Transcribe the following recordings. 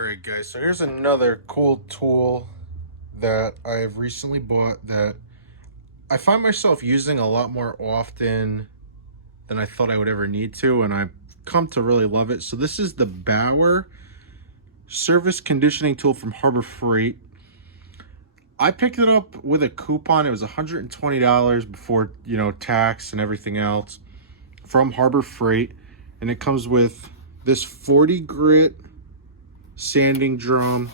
Alright guys, so here's another cool tool that I've recently bought that I find myself using a lot more often than I thought I would ever need to, and I've come to really love it. So this is the Bauer Surface conditioning tool from Harbor Freight. I picked it up with a coupon. It was $120 before, tax and everything else from Harbor Freight, and it comes with this 40 grit sanding drum,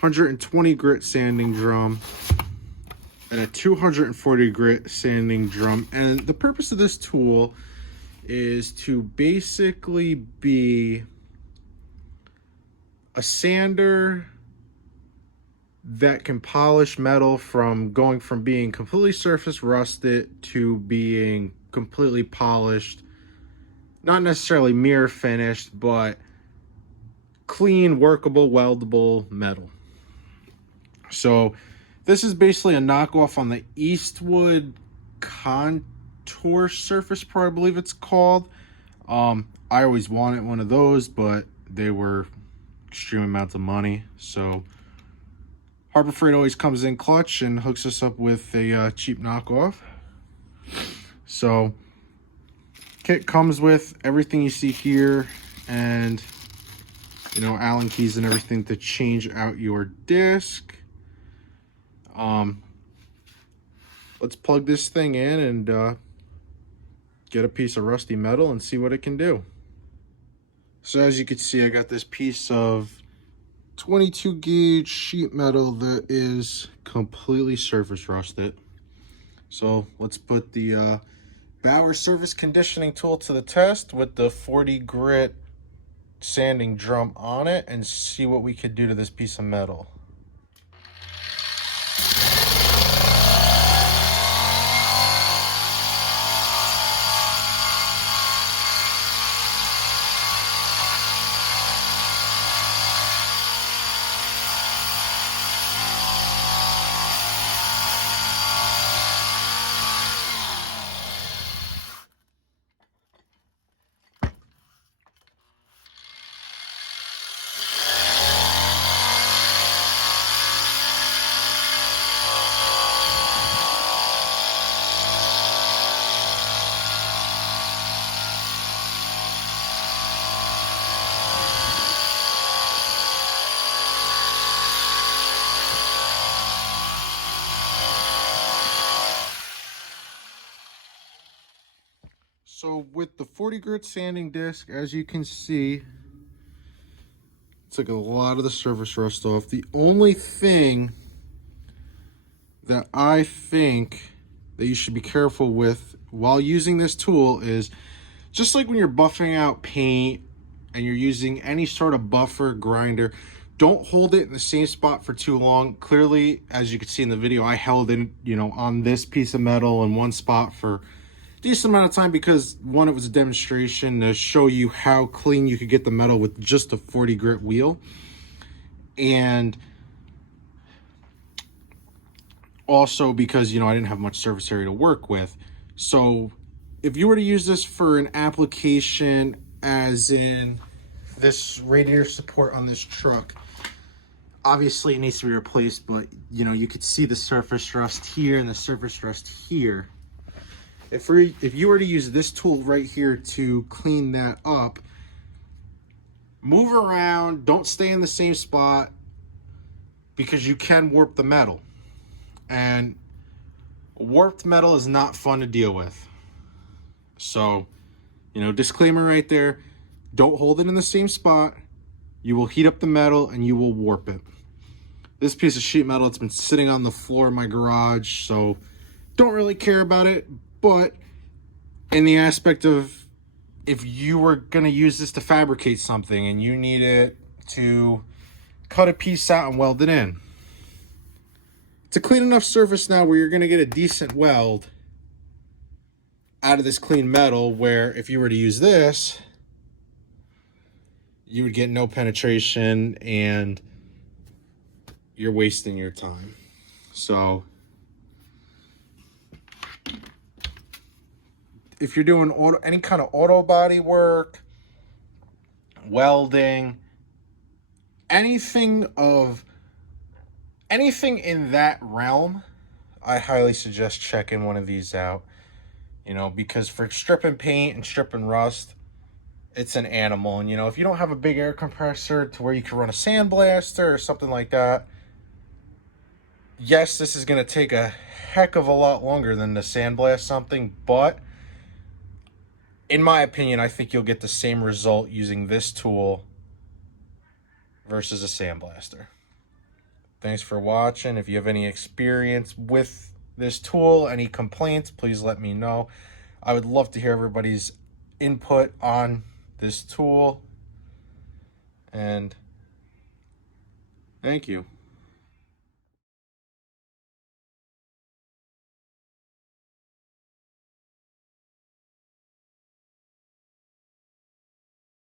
120 grit sanding drum, and a 240 grit sanding drum. And the purpose of this tool is to basically be a sander that can polish metal from going from being completely surface rusted to being completely polished, not necessarily mirror finished, but clean, workable, weldable metal. So this is basically a knockoff on the Eastwood Contour Surface Pro, I believe it's called. I always wanted one of those, but they were extreme amounts of money. So Harbor Freight always comes in clutch and hooks us up with a cheap knockoff. So kit comes with everything you see here, and Allen keys and everything to change out your disc. Let's plug this thing in and get a piece of rusty metal and see what it can do. So as you can see, I got this piece of 22 gauge sheet metal that is completely surface rusted. So let's put the Bauer Surface conditioning tool to the test with the 40 grit sanding drum on it and see what we could do to this piece of metal. So with the 40 grit sanding disc, as you can see, took a lot of the surface rust off. The only thing that I think that you should be careful with while using this tool is, just like when you're buffing out paint and you're using any sort of buffer grinder, don't hold it in the same spot for too long. Clearly, as you can see in the video, I held it, on this piece of metal in one spot for decent amount of time because, one, it was a demonstration to show you how clean you could get the metal with just a 40 grit wheel, and also because I didn't have much surface area to work with. So if you were to use this for an application, as in this radiator support on this truck, obviously it needs to be replaced, but you could see the surface rust here and the surface rust here. If you were to use this tool right here to clean that up, move around, don't stay in the same spot, because you can warp the metal. And warped metal is not fun to deal with. So, disclaimer right there, don't hold it in the same spot. You will heat up the metal and you will warp it. This piece of sheet metal, it's been sitting on the floor in my garage, so don't really care about it. But in the aspect of, if you were going to use this to fabricate something and you need it to cut a piece out and weld it in, it's a clean enough surface now where you're going to get a decent weld out of this clean metal, where if you were to use this, you would get no penetration and you're wasting your time. So if you're doing any kind of auto body work, welding, anything in that realm, I highly suggest checking one of these out. You know, because for stripping paint and stripping rust, it's an animal. And, you know, if you don't have a big air compressor to where you can run a sandblaster or something like that, yes, this is going to take a heck of a lot longer than to sandblast something, but in my opinion, I think you'll get the same result using this tool versus a sandblaster. Thanks for watching. If you have any experience with this tool, any complaints, please let me know. I would love to hear everybody's input on this tool. And thank you.